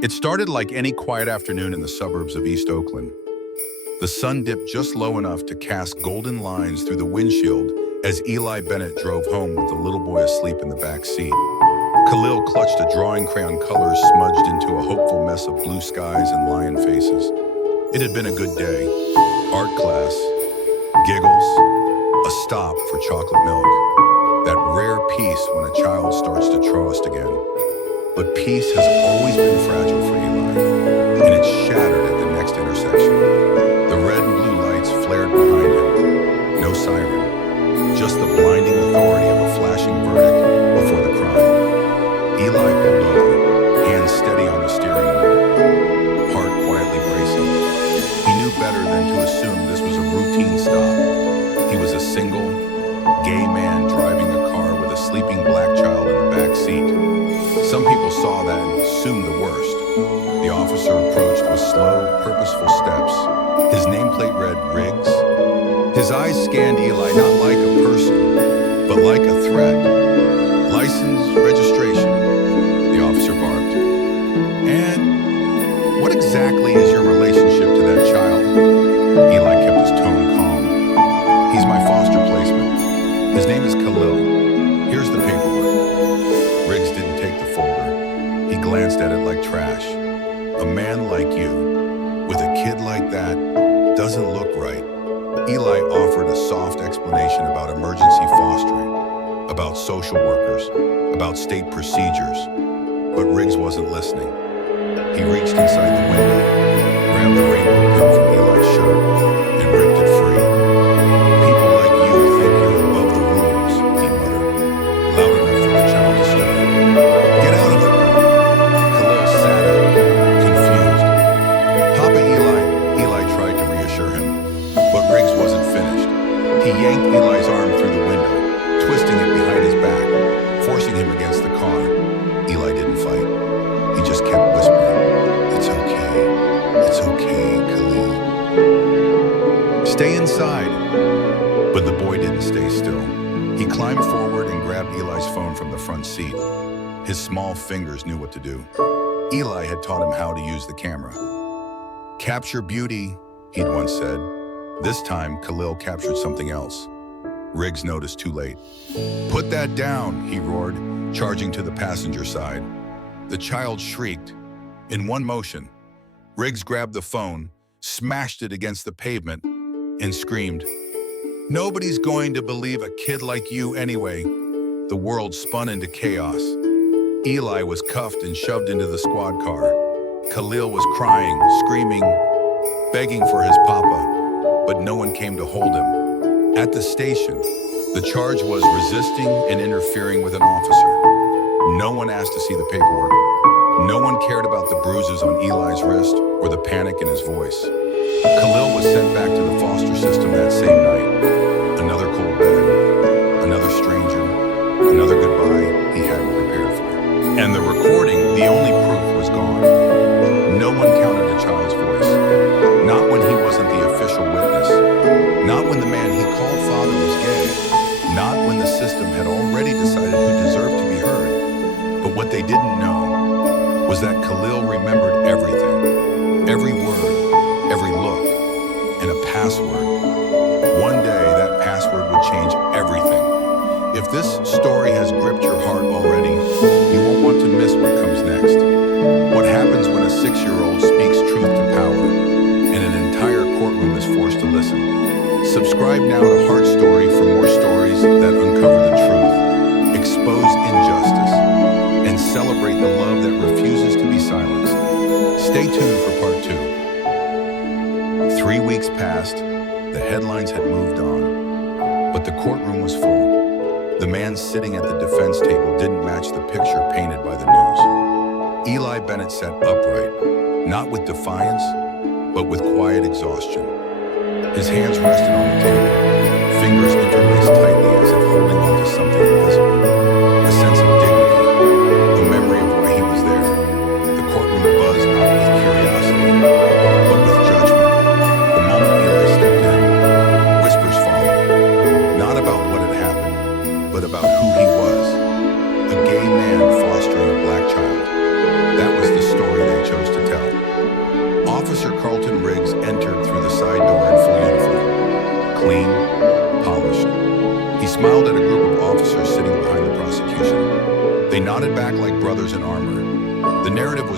It started like any quiet afternoon in the suburbs of East Oakland. The sun dipped just low enough to cast golden lines through the windshield as Eli Bennett drove home with the little boy asleep in the back seat. Khalil clutched a drawing crayon, colors smudged into a hopeful mess of blue skies and lion faces. It had been a good day. Art class, giggles, a stop for chocolate milk. That rare peace when a child starts to trust again. But peace has always been fragile for Eli, and it shattered at the next intersection. The red and blue lights flared behind him. No siren, just the blinding authority of a flashing verdict before the crime. Eli pulled over, hands steady on the steering wheel, heart quietly bracing. He knew better than to assume this was a routine stop. He was a single, gay man driving a car with a sleeping black child in the back seat. Some people saw that and assumed the worst. The officer approached with slow, purposeful steps. His nameplate read Riggs. His eyes scanned Eli not like a person, but like a threat. License, registration, the officer barked. And what exactly is your relationship to that child? Eli kept his tone calm. He's my foster placement. His name is Khalil. Here's the paperwork. Riggs didn't take the folder. He glanced at it like trash. A man like you, with a kid like that, doesn't look right. Eli offered a soft explanation about emergency fostering, about social workers, about state procedures. But Riggs wasn't listening. He reached inside the window, grabbed the rainbow pin from Eli's shirt, and ripped it free. People like you think you're above the rules, he muttered, loud enough for the child to stir. Get out of the car! Khalil sat up, confused. Papa Eli, Eli tried to reassure him, but Riggs wasn't finished. He yanked Eli's arm through the window, twisting it behind his back, forcing him against the car. Eli didn't fight. He just kept whispering, "It's okay, Khalil. Stay inside." But the boy didn't stay still. He climbed forward and grabbed Eli's phone from the front seat. His small fingers knew what to do. Eli had taught him how to use the camera. Capture beauty, he'd once said. This time, Khalil captured something else. Riggs noticed too late. Put that down, he roared, charging to the passenger side. The child shrieked. In one motion, Riggs grabbed the phone, smashed it against the pavement, and screamed, "Nobody's going to believe a kid like you anyway." The world spun into chaos. Eli was cuffed and shoved into the squad car. Khalil was crying, screaming, begging for his papa, but no one came to hold him. At the station, the charge was resisting and interfering with an officer. No one asked to see the paperwork. No one cared about the bruises on Eli's wrist or the panic in his voice. Khalil was sent back to the foster system that same night. Another cold bed, another stranger, another goodbye he hadn't prepared for. And the recording, the only proof, was gone. No one counted a child's voice. Not when he wasn't the official witness. Not when the man he called father was gay. Not when the system had already decided who deserved to be heard. But what they didn't know was that Khalil remembered everything. Every word, every look, and a password. One day, that password would change everything. If this story has gripped your heart already, you won't want to miss what comes next. What happens when a 6-year-old speaks truth to power, and an entire courtroom is forced to listen. Subscribe now to Heart Story for more stories that uncover the truth, expose injustice, and celebrate the love that refuses to be silenced. Stay tuned for part 2. 3 weeks passed, the headlines had moved on, but the courtroom was full. The man sitting at the defense table didn't match the picture painted by the news. Eli Bennett sat upright, not with defiance, but with quiet exhaustion. His hands rested on the table, fingers interlaced tightly as if holding on to something invisible. A sense of dignity, a memory of why he was there. The courtroom buzzed not with curiosity, but with judgment. The moment Eli stepped in, whispers followed, not about what had happened, but about who he was. A gay man fostering a black child. That was the story they chose.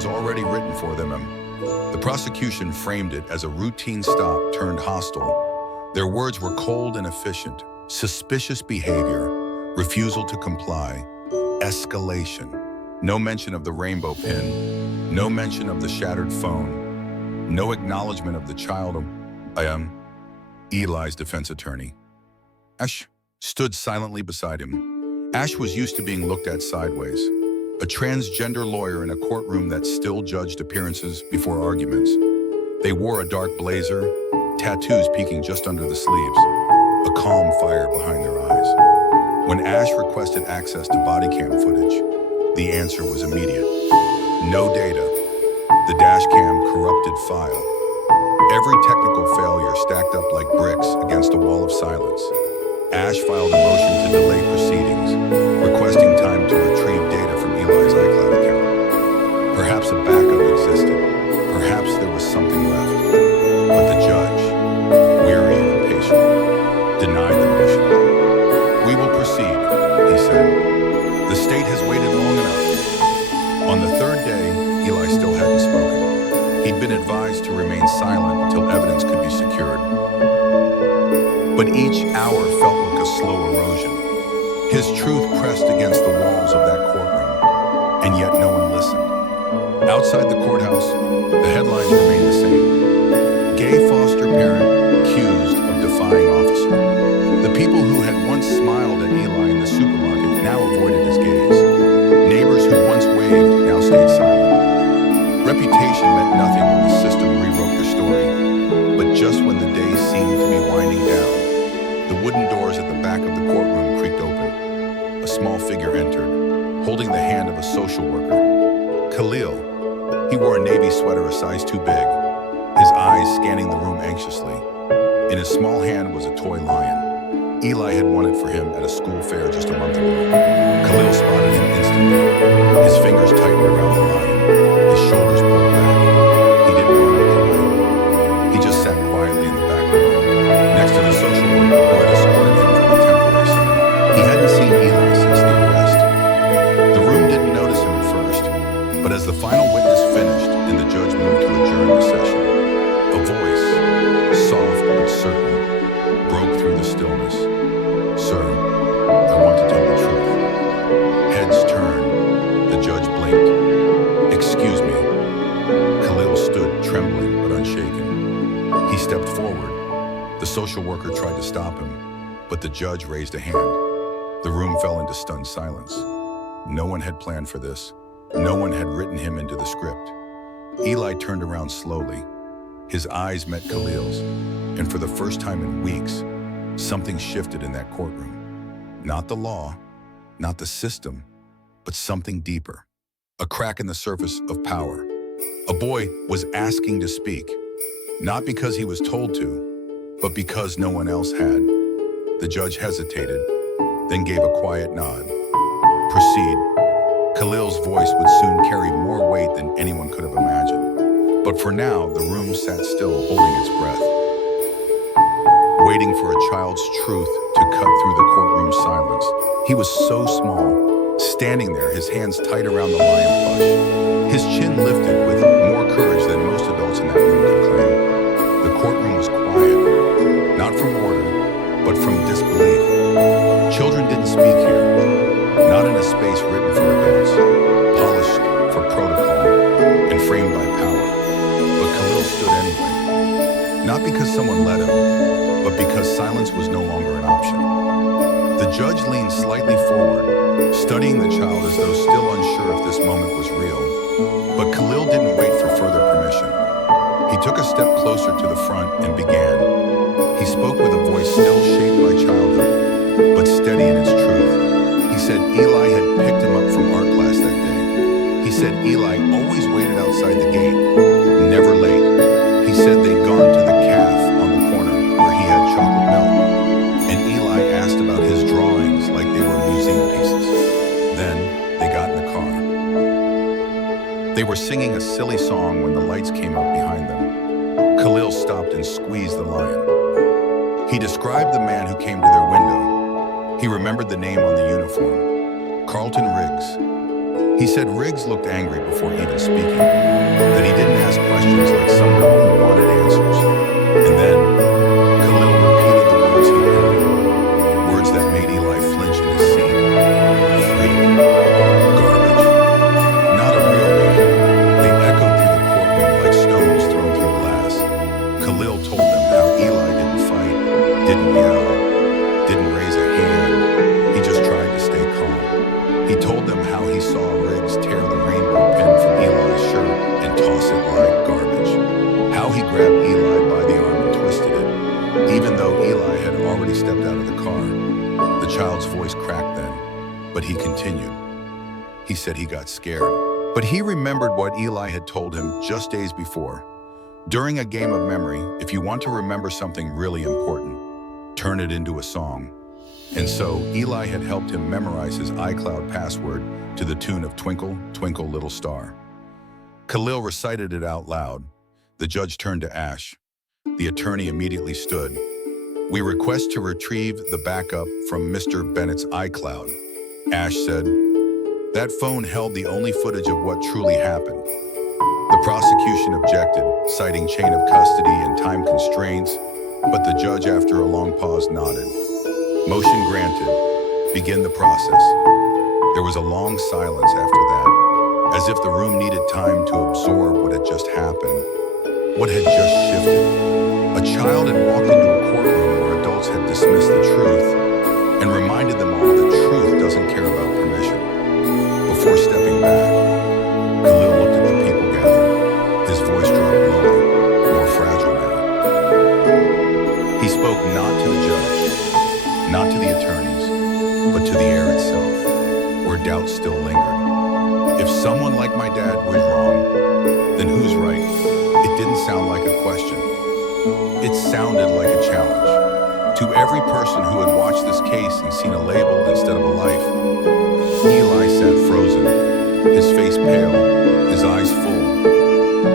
was already written for them. The prosecution framed it as a routine stop turned hostile. Their words were cold and efficient: suspicious behavior, refusal to comply, escalation. No mention of the rainbow pin, no mention of the shattered phone, no acknowledgement of the child. I am Eli's defense attorney. Ash stood silently beside him. Ash was used to being looked at sideways. A transgender lawyer in a courtroom that still judged appearances before arguments. They wore a dark blazer, tattoos peeking just under the sleeves, a calm fire behind their eyes. When Ash requested access to body cam footage, the answer was immediate. No data. The dash cam corrupted file. Every technical failure stacked up like bricks against a wall of silence. Ash filed a motion to delay proceedings, requesting time to retrieve data from Eli's iCloud account. Perhaps a backup existed. Perhaps there was something left. But the judge, weary and impatient, denied the motion. "We will proceed," he said. "The state has waited long enough." On the third day, Eli still hadn't spoken. He'd been advised to remain silent until evidence could be secured. But each hour felt like a slow erosion. His truth pressed against the walls of that courtroom, and yet no one listened. Outside the courthouse, the headlines remained the same. Gay foster parent accused of defying officer. The people who had once smiled at Eli in the supermarket now avoided his gaze. Neighbors who once waved now stayed silent. Reputation meant nothing when the system rewrote your story. But just when the day seemed to be winding down, the wooden doors at the back of the courtroom creaked open. A small figure entered, holding the hand of a social worker. Khalil. He wore a navy sweater a size too big, his eyes scanning the room anxiously. In his small hand was a toy lion. Eli had won it for him at a school fair just a month ago. Khalil spotted him instantly. His fingers tightened around the lion, his shoulders pulled back. He didn't run up crying. He just sat quietly in the back row, next to the social worker who had escorted him from the temporary center. He hadn't seen Eli since the arrest. The room didn't notice him at first, but as the final witness finished and the judge moved to adjourn the session, a voice, soft but certain, broke through the stillness. "Sir, I want to tell the truth." Heads turned. The judge blinked. "Excuse me." Khalil stood trembling but unshaken. He stepped forward. The social worker tried to stop him, but the judge raised a hand. The room fell into stunned silence. No one had planned for this. No one had written him into the script. Eli turned around slowly. His eyes met Khalil's, and for the first time in weeks, something shifted in that courtroom. Not the law, not the system, but something deeper. A crack in the surface of power. A boy was asking to speak, not because he was told to, but because no one else had. The judge hesitated, then gave a quiet nod. "Proceed." Khalil's voice would soon carry more weight than anyone could have imagined. But for now, the room sat still, holding its breath, waiting for a child's truth to cut through the courtroom silence. He was so small, standing there, his hands tight around the lion plush. His chin lifted with more courage than most adults in that room could claim. The courtroom was quiet, not from order, but from disbelief. Children didn't speak here, not in a space written for adults, polished for protocol, and framed by power. But Khalil stood anyway, not because someone let him, but because silence was no longer an option. The judge leaned slightly forward, studying the child as though still unsure if this moment was real. But Khalil didn't wait for further permission. He took a step closer to the front and began. He spoke with a voice still shaped by childhood, but steady in its truth. He said Eli had picked him up from art class that day. He said Eli always waited outside the gate, never late. He said they'd gone to the cafe on the corner where he had chocolate milk, and Eli asked about his drawings like they were museum pieces. Then they got in the car. They were singing a silly song when the lights came up behind them. Khalil stopped and squeezed the lion. He described the man who came to their window. He remembered the name on the uniform, Carlton Riggs. He said Riggs looked angry before even speaking, that he didn't ask questions like someone who wanted answers. And then Khalil repeated the words he heard, words that made Eli flinch in his seat. Freak, garbage, not a real man. They echoed through the courtroom like stones thrown through glass. Khalil told them how Eli didn't fight, didn't yell, didn't raise a hand. He just tried to stay calm. He told them how he saw Riggs tear the rainbow pin from Eli's shirt and toss it like garbage. How he grabbed Eli by the arm and twisted it, even though Eli had already stepped out of the car. The child's voice cracked then, but he continued. He said he got scared, but he remembered what Eli had told him just days before. During a game of memory, if you want to remember something really important, turn it into a song. And so, Eli had helped him memorize his iCloud password to the tune of Twinkle, Twinkle, Little Star. Khalil recited it out loud. The judge turned to Ash. The attorney immediately stood. "We request to retrieve the backup from Mr. Bennett's iCloud," Ash said. That phone held the only footage of what truly happened. The prosecution objected, citing chain of custody and time constraints, but the judge, after a long pause, nodded. Motion granted. Begin the process. There was a long silence after that, as if the room needed time to absorb what had just happened, what had just shifted. A child had walked into a courtroom where adults had dismissed the truth and reminded them all that truth doesn't care about permission. Before stepping back, Khalil looked at the people gathered. His voice dropped lower, more fragile now. He spoke not to the judge, not to the attorneys, but to the air itself, where doubt still lingered. If someone like my dad was wrong, then who's right? It didn't sound like a question. It sounded like a challenge. To every person who had watched this case and seen a label instead of a life, Eli sat frozen, his face pale, his eyes full.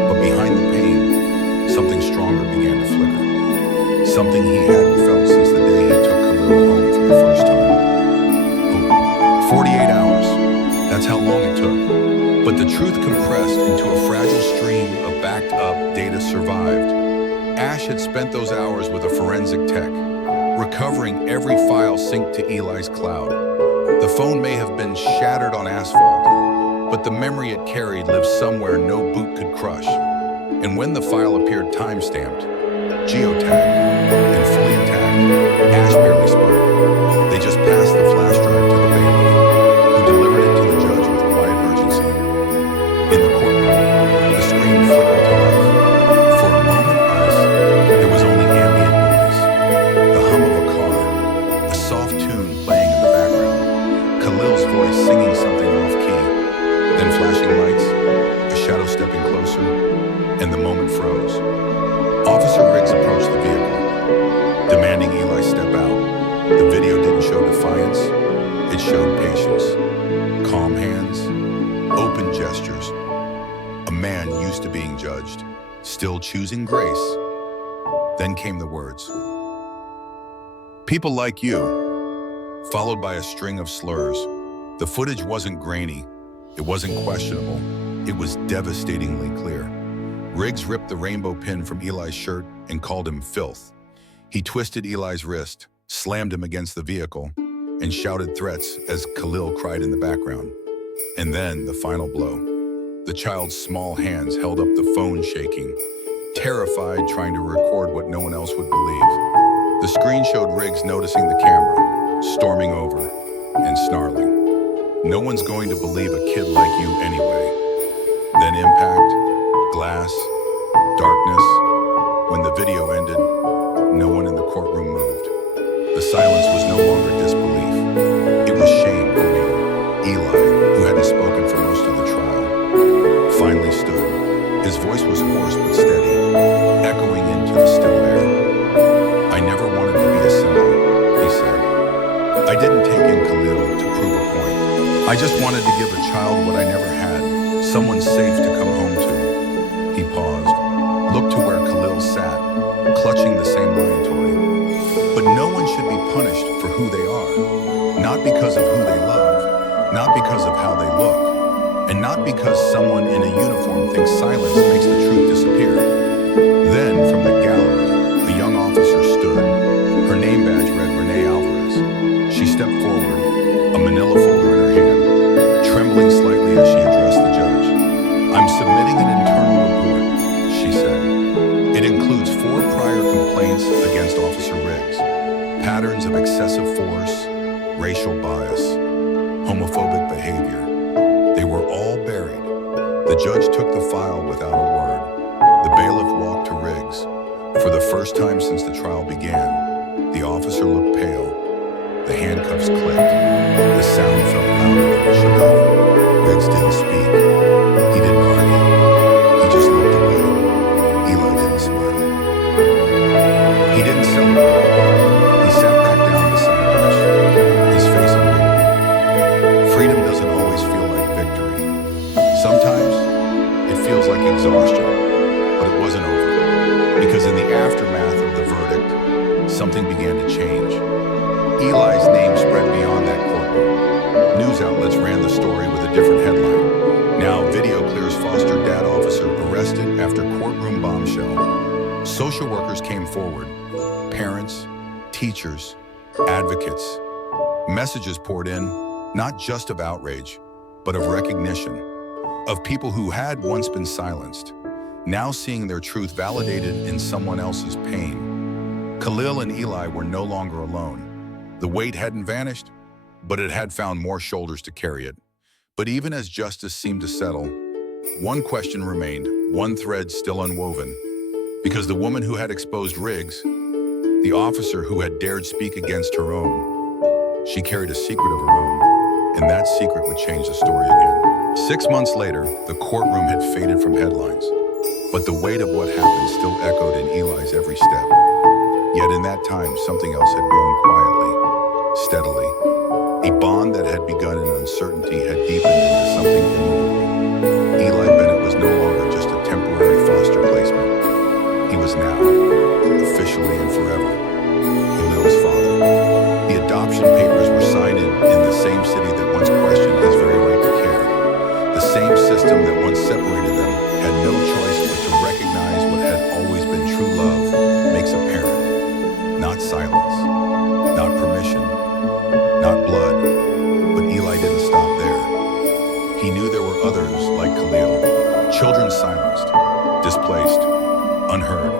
But behind the pain, something stronger began to flicker. Something he hadn't felt since the day he took Khalil home for the first time. Oh, 48 hours. That's how long it took. But the truth compressed into a fragile stream of backed-up data survived. Ash had spent those hours with a forensic tech, recovering every file synced to Eli's cloud. The phone may have been shattered on asphalt, but the memory it carried lived somewhere no boot could crush. And when the file appeared time-stamped, geotagged, and fully intact, Ash barely spoke. They just passed the flash drive to the bailiff, who delivered it to the judge with quiet urgency. In the courtroom, the screen flickered to life. For a moment, there was only ambient noise. The hum of a car, a soft tune playing in the background, Khalil's voice singing something off-key, then flashing lights, a shadow stepping closer, and the moment froze. Officer Riggs approached the vehicle, demanding Eli step out. The video didn't show defiance, it showed patience. Calm hands, open gestures. A man used to being judged, still choosing grace. Then came the words. "People like you," followed by a string of slurs. The footage wasn't grainy, it wasn't questionable, it was devastatingly clear. Riggs ripped the rainbow pin from Eli's shirt and called him filth. He twisted Eli's wrist, slammed him against the vehicle, and shouted threats as Khalil cried in the background. And then the final blow. The child's small hands held up the phone, shaking, terrified, trying to record what no one else would believe. The screen showed Riggs noticing the camera, storming over, and snarling. "No one's going to believe a kid like you anyway." Then impact, glass, darkness. When the video ended, no one in the courtroom moved. The silence was no longer disbelief. It was shame for me. Eli, who hadn't spoken for most of the trial, finally stood. His voice was hoarse but steady, echoing into the still air. "I never wanted to be a symbol," he said. "I didn't take in Khalil to prove a point. I just wanted to give a child what I never had, someone safe to come home to." He paused, looked to where Khalil sat, clutching the same lion toy. But no one should be punished for who they are, not because of who they love, not because of how they look, And not because someone in a uniform thinks silence makes the truth disappear. Then, from the gallery, a young officer stood. Her name badge read Renee Alvarez. She stepped forward, a manila folder in her hand, trembling slightly as she addressed the judge. "I'm submitting an internal report," she said. "It includes 4 prior complaints against Officer Riggs. Patterns of excessive force, racial bias, homophobic behavior. They were all buried." The judge took the file without a word. The bailiff walked to Riggs. For the first time since the trial began, the officer looked pale. The handcuffs clicked. The sound felt louder than it should have. Riggs didn't speak. He didn't argue. He just looked away. Eli didn't smile. He didn't celebrate. He sat back down beside Ash, his face unreadable. Freedom doesn't always feel like victory. Sometimes it feels like exhaustion, but it wasn't over. Because in the aftermath of the verdict, something began to change. Eli's name spread beyond that courtroom. News outlets ran the story with a different headline. Now video clears foster dad officer arrested after courtroom bombshell. Social workers came forward. Parents, teachers, advocates. Messages poured in, not just of outrage, but of recognition. Of people who had once been silenced, now seeing their truth validated in someone else's pain. Khalil and Eli were no longer alone. The weight hadn't vanished, but it had found more shoulders to carry it. But even as justice seemed to settle, one question remained, one thread still unwoven. Because the woman who had exposed Riggs, the officer who had dared speak against her own, she carried a secret of her own, and that secret would change the story again. 6 months later, the courtroom had faded from headlines, but the weight of what happened still echoed in Eli's every step. Yet in that time, something else had grown quietly, steadily. A bond that had begun in uncertainty had deepened into something immovable. Eli Bennett was no longer just a temporary foster placement. He was now, officially and forever, Khalil's father. The adoption papers were signed in the same city that once questioned his very right to care. The same system that once separated them had no choice but to recognize what had always been true love makes a parent. Not silence, not permission, not blood. But Eli didn't stop there. He knew there were others like Khalil, children silenced, displaced, unheard.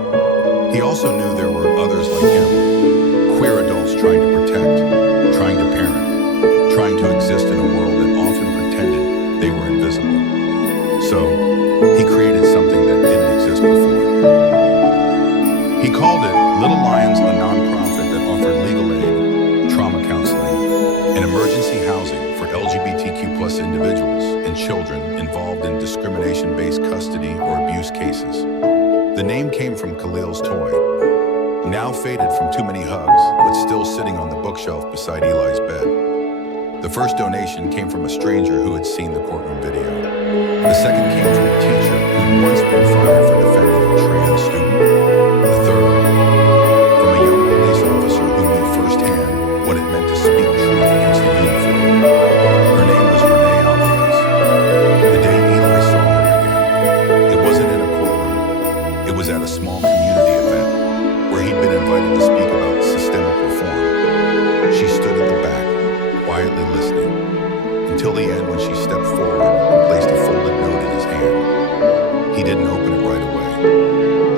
He also knew there were others like him, queer adults trying to protect, trying to parent, trying to exist in a world that often pretended they were invisible. So, he created something that didn't exist before. He called it Little Lions, a nonprofit that offered legal aid, trauma counseling, and emergency housing for LGBTQ+ individuals and children involved in discrimination-based custody or abuse cases. The name came from Khalil's toy, now faded from too many hugs, but still sitting on the bookshelf beside Eli's bed. The first donation came from a stranger who had seen the courtroom video. The second came from a teacher who'd once been fired for defending a trans student. The third, from a young police officer who knew firsthand what it meant to speak truth against the uniform. Her name was Renee Alvarez. The day Eli saw her again, it wasn't in a courtroom. It was at a small community event where he'd been invited to speak about systemic reform. She stood at the back, quietly listening, until the end when she stepped forward and placed a folded note in his hand. He didn't open it right away.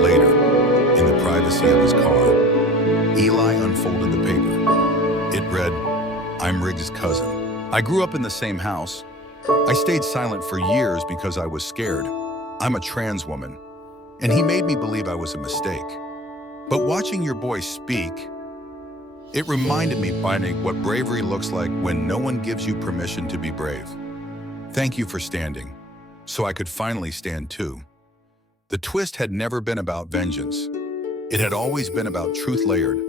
Later, in the privacy of his car, Eli unfolded the paper. It read, "I'm Riggs' cousin. I grew up in the same house. I stayed silent for years because I was scared. I'm a trans woman, and he made me believe I was a mistake. But watching your boy speak, it reminded me what bravery looks like when no one gives you permission to be brave. Thank you for standing, so I could finally stand too." The twist had never been about vengeance. It had always been about truth layered,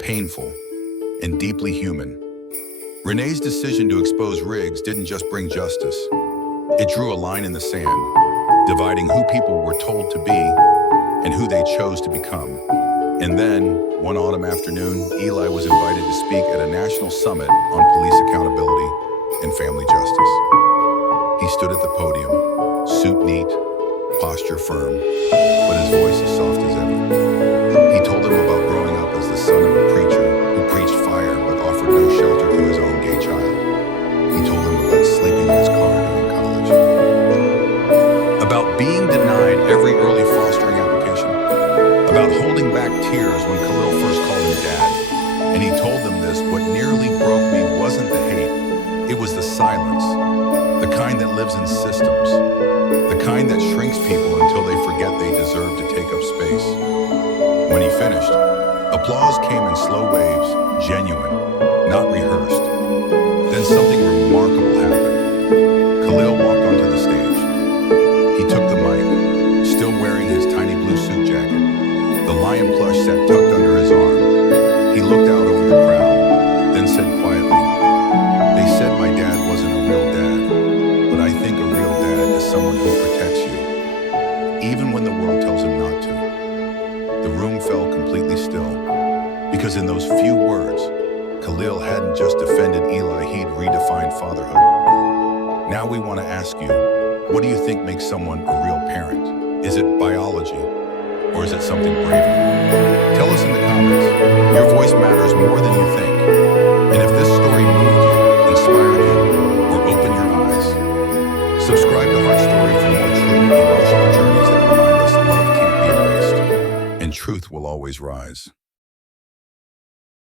painful, and deeply human. Renee's decision to expose Riggs didn't just bring justice. It drew a line in the sand, dividing who people were told to be and who they chose to become. And then, one autumn afternoon, Eli was invited to speak at a national summit on police accountability and family justice. He stood at the podium, suit neat, posture firm, but his voice as soft as ever. He told them about growing up as the son of a preacher who preached fire but offered no shelter to his own gay child. He told them about sleeping in his car during college, about being denied every early fostering application, about holding back tears when Khalil first called him dad. And he told them this: what nearly broke me wasn't the hate, it was the silence, the kind that lives in systems, the kind that shrinks people until they forget they deserve to take up space. When he finished, applause came in slow waves, genuine, not rehearsed. Then something remarkable happened. Khalil walked onto the stage. He took the mic, still wearing his tiny blue suit jacket. The lion plush sat tucked under his arm. He looked out over the crowd, then said quietly, "They said my dad wasn't a real dad, but I think a real dad is someone who protects you, even when the world tells him not to." The room fell completely still, because in those few words, Khalil hadn't just defended Eli, he'd redefined fatherhood. Now we want to ask you, what do you think makes someone a real parent? Is it biology, or is it something braver? Tell us in the comments. Your voice matters more than you think. And if this story moved you, inspired you, or opened your eyes, subscribe to Heart Story for more true emotional journeys that remind us love can't be erased, and truth will always rise.